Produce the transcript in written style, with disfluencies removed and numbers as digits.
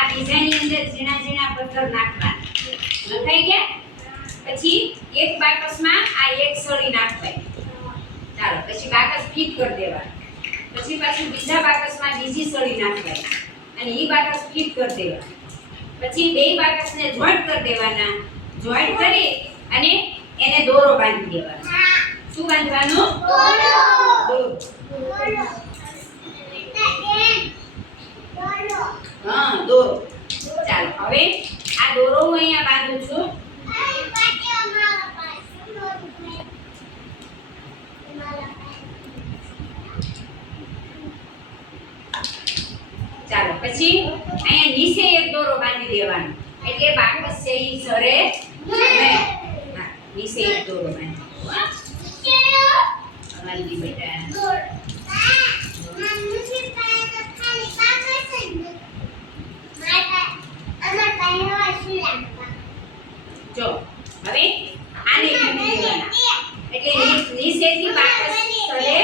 આ બીજાની અંદર ઝીણા ઝીણા પથ્થર નાખવાના લખાઈ ગયા પછી એક બાકસમાં આ એક સળી નાખવાની ચાલો પછી બાકસ ફિટ કરી દેવાનું પછી પાછું બીજા બાકસમાં બીજી સળી નાખવાની અને ઈ બાકસ ફિટ કરી દેવાનું પછી બે બાકસને જોઈન્ટ કરી દેવાના જોઈન્ટ કરી અને એને દોરો બાંધી દેવાનો શું બાંધવાનું દોરો હા દોરો ચાલો હવે આ દોરો હું અહીંયા બાંધું છું ચાલો પછી અહીંયા નીચે એક દોરો બાંધી દેવાનો એટલે બાકસ છે ઈ સરે નહીં હા નીચે એક દોરો બાંધી બાંધી બેટા જો હવે આને બાંધી દેવાના એટલે નીચેથી બાકસ સરે